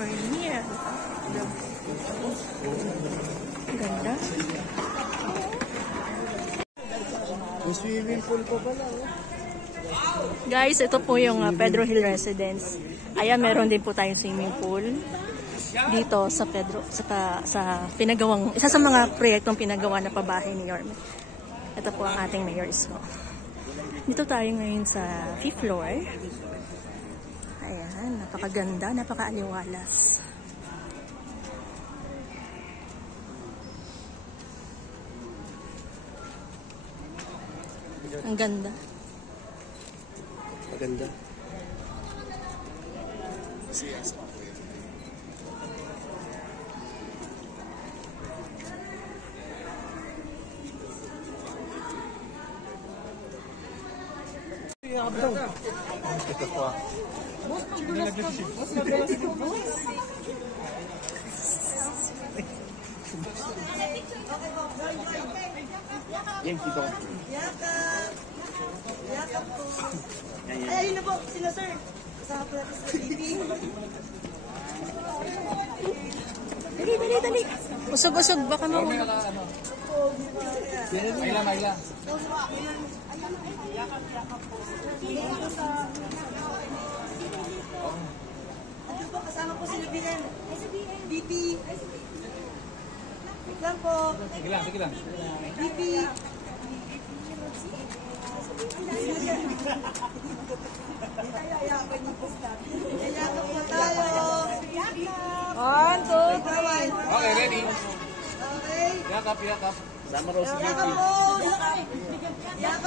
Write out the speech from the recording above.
Vernier. Ganda. May swimming pool pa pala. Guys, ito po yung Pedro Hill Residence. Ayan, meron din po tayong swimming pool dito sa Pedro, sa pinagawang, isa sa mga proyektong pinagawa na pabahay ni Yorme. Ito po ang ating mayor's hall. Dito tayo ngayon sa 5th floor. Ayan, napakaganda, napakaaliwalas. Ang ganda. Maganda. Ito po. James, dito. Yakap! Yakap po! Ay, ayun na po, sila sir. Kasama po natin sa meeting. Dali. Usog-usog, baka mawala. Mayla. Ito po, kasama po sila BN. BP. Wait lang po. Sige lang. BP. Yakap po tayo. 1, 2, 3. Okay, ready? Okay. Yakap. Sama raw si Yakap po. Yakap